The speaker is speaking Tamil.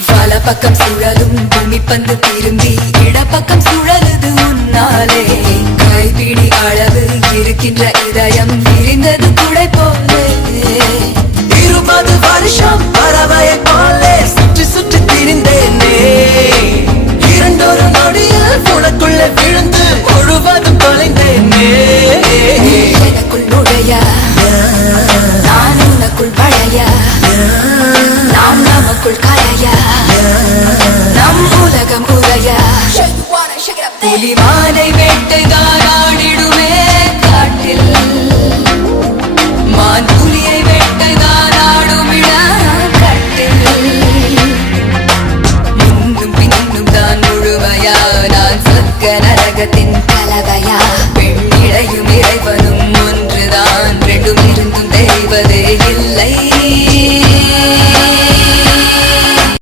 பக்கம் சுழலும் பூமி பந்து திரும்பி இடப்பக்கம் சுழலுது உன்னாலே கைப்பிடி அளவு இருக்கின்ற இதயம் விரிந்தது குடை போலே 20 வருஷம் பறவை போலே